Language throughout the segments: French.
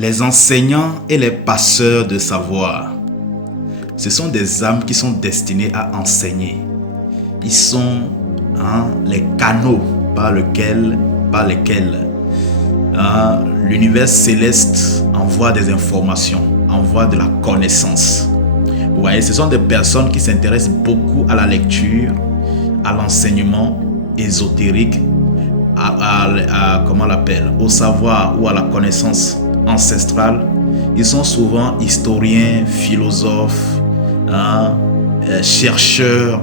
Les enseignants et les passeurs de savoir, ce sont des âmes qui sont destinées à enseigner. Ils sont les canaux par lesquels l'univers céleste envoie des informations, envoie de la connaissance. Vous voyez, ce sont des personnes qui s'intéressent beaucoup à la lecture, à l'enseignement ésotérique, au savoir ou à la connaissance ancestrale. Ils sont souvent historiens, philosophes, chercheurs.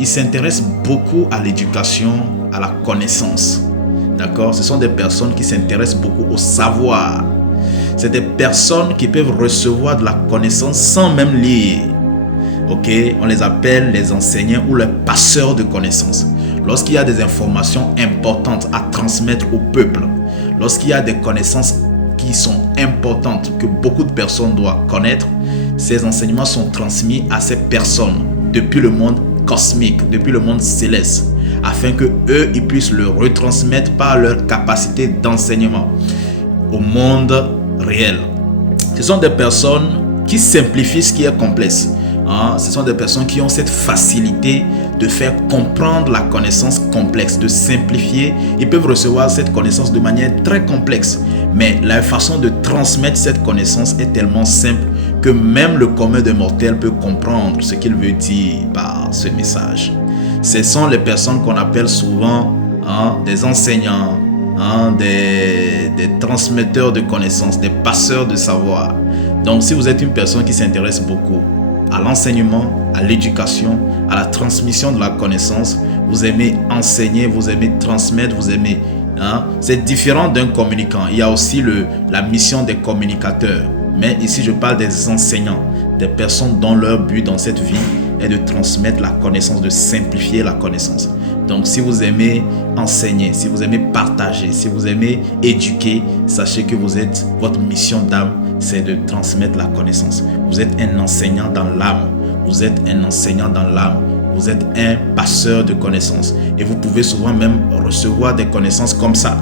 Ils s'intéressent beaucoup à l'éducation, à la connaissance. D'accord? Ce sont des personnes qui s'intéressent beaucoup au savoir. C'est des personnes qui peuvent recevoir de la connaissance sans même lire. Ok? On les appelle les enseignants ou les passeurs de connaissances. Lorsqu'il y a des informations importantes à transmettre au peuple, lorsqu'il y a des connaissances qui sont importantes que beaucoup de personnes doivent connaître, ces enseignements sont transmis à ces personnes depuis le monde cosmique, depuis le monde céleste, afin que eux ils puissent le retransmettre par leur capacité d'enseignement au monde réel. Ce sont des personnes qui simplifient ce qui est complexe. Ce sont des personnes qui ont cette facilité de faire comprendre la connaissance complexe, de simplifier. Ils peuvent recevoir cette connaissance de manière très complexe, mais la façon de transmettre cette connaissance est tellement simple que même le commun des mortels peut comprendre ce qu'il veut dire par ce message. Ce sont les personnes qu'on appelle souvent des enseignants, des transmetteurs de connaissances, des passeurs de savoir. Donc si vous êtes une personne qui s'intéresse beaucoup à l'enseignement, à l'éducation, à la transmission de la connaissance, vous aimez enseigner, vous aimez transmettre, vous aimez... c'est différent d'un communicant. Il y a aussi la mission des communicateurs. Mais ici, je parle des enseignants, des personnes dont leur but dans cette vie est de transmettre la connaissance, de simplifier la connaissance. Donc, si vous aimez enseigner, si vous aimez partager, si vous aimez éduquer, sachez que votre mission d'âme, c'est de transmettre la connaissance. Vous êtes un enseignant dans l'âme. Vous êtes un enseignant dans l'âme. Vous êtes un passeur de connaissances. Et vous pouvez souvent même recevoir des connaissances comme ça,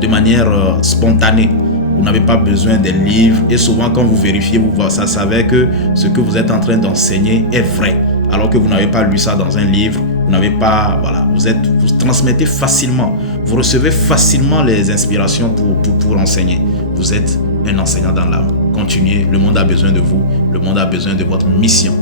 de manière spontanée. Vous n'avez pas besoin des livres. Et souvent, quand vous vérifiez, vous savez que ce que vous êtes en train d'enseigner est vrai. Alors que vous n'avez pas lu ça dans un livre. Vous n'avez pas... Voilà, vous transmettez facilement. Vous recevez facilement les inspirations pour enseigner. Vous êtes un enseignant dans l'âme. Continuez. Le monde a besoin de vous. Le monde a besoin de votre mission.